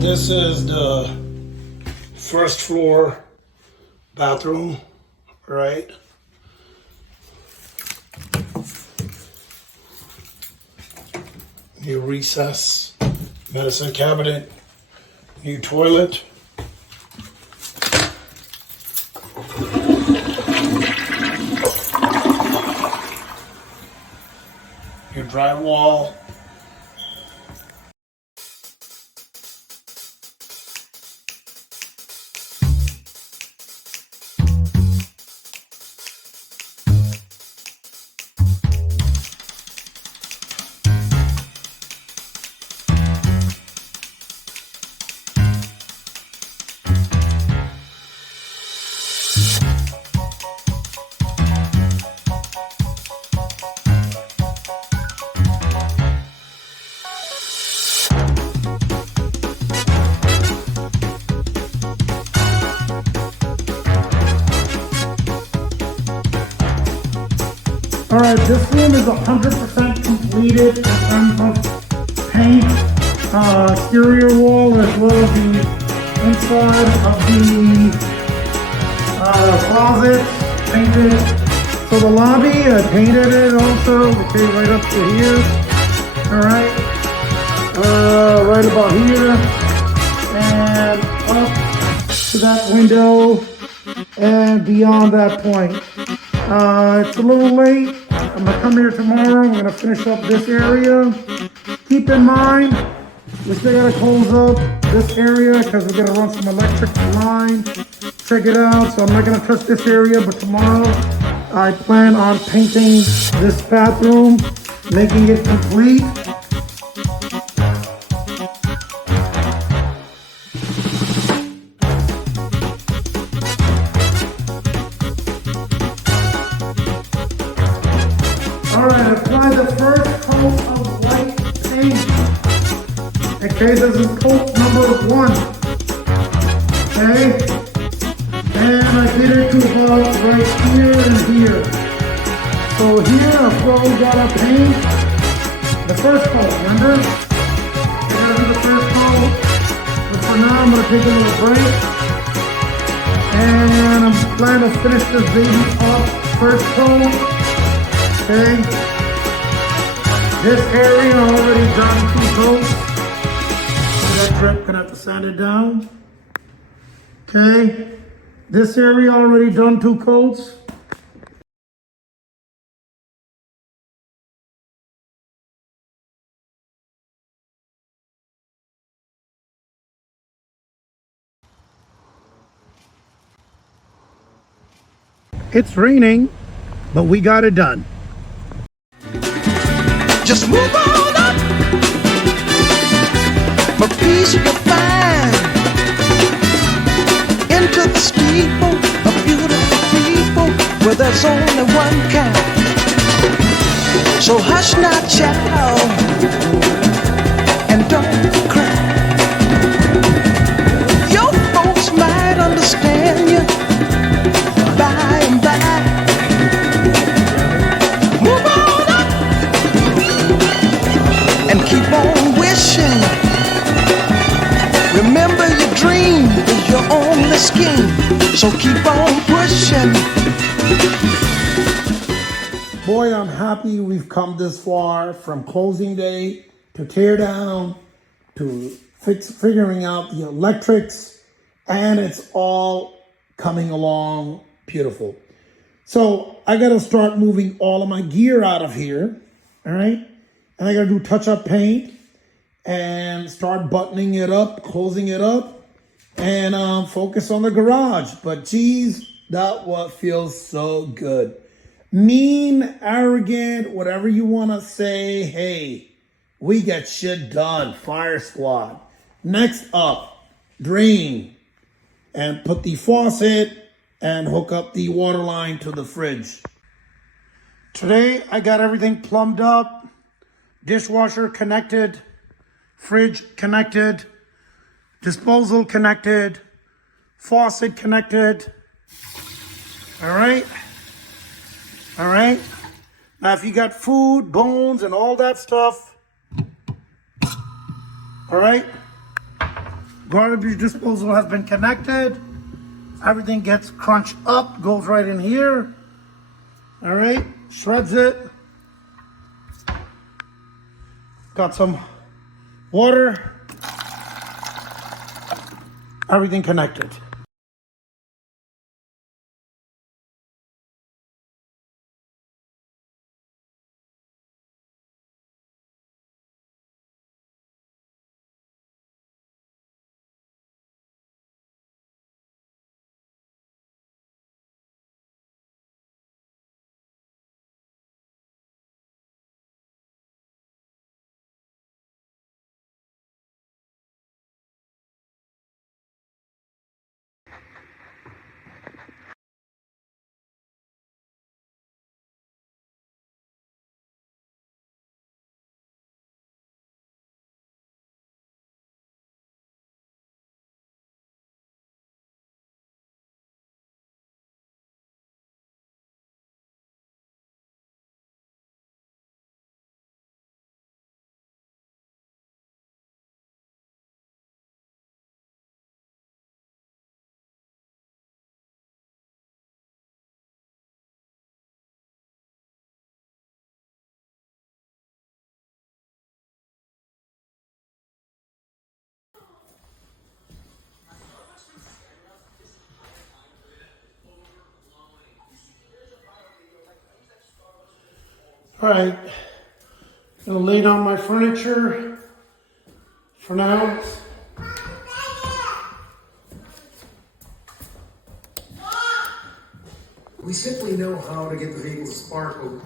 This is the first floor bathroom, right? New recess, medicine cabinet, new toilet. Your drywall. All right, this room is 100% completed in terms of paint, exterior wall, as well as the inside of the closet painted. So the lobby, I painted it also, okay, right up to here. All right, right about here, and up to that window, and beyond that point. It's a little late. I'm gonna come here tomorrow. I'm gonna finish up this area. Keep in mind, we still gotta close up this area because we're gonna run some electric line. Check it out. So I'm not gonna touch this area, but tomorrow I plan on painting this bathroom, making it complete. Alright, apply the first coat of white paint. Okay, this is coat number 1. Okay? And I did it to about right here and here. So here I've probably got to paint the first coat, remember? I gotta do the first coat. But for now I'm gonna take a little break. And I'm planning to finish this baby off first coat. Okay, this area already done 2 coats. So that drip, gonna have to sand it down. Okay, this area already done 2 coats. It's raining, but we got it done. Just move on up. For peace you can find into the steeple of beautiful people where there's only one kind. So hush now, child, and don't cry. Your folks might understand you by and by. Move on up and keep on wishing. Remember your dream is your only scheme, so keep on pushing. Boy, I'm happy we've come this far, from closing day to tear down to figuring out the electrics, and it's all coming along beautiful. So I gotta start moving all of my gear out of here, all right? And I gotta do touch-up paint and start buttoning it up, closing it up, and focus on the garage. But geez, that what feels so good. Mean, arrogant, whatever you wanna say, hey, we get shit done, fire squad. Next up, drain and put the faucet and hook up the water line to the fridge. Today I got everything plumbed up, dishwasher connected, fridge connected, disposal connected, faucet connected. All right. Now if you got food, bones, and all that stuff, all right, Garbage disposal has been connected. Everything gets crunched up, goes right in here. All right, shreds it. Got some water. Everything connected. All right, gonna lay down my furniture for now. We simply know how to get the vehicle to sparkle,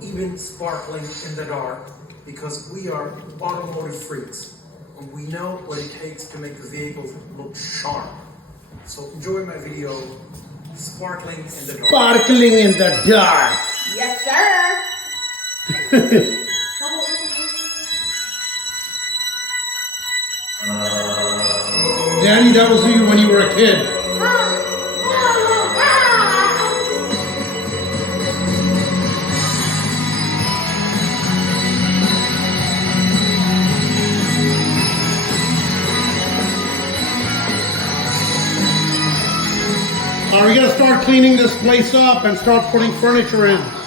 even sparkling in the dark, because we are automotive freaks. And we know what it takes to make the vehicles look sharp. So enjoy my video, Sparkling in the Dark. Sparkling in the dark. Yes, sir. Danny, that was you when you were a kid. Are we gonna start cleaning this place up and start putting furniture in?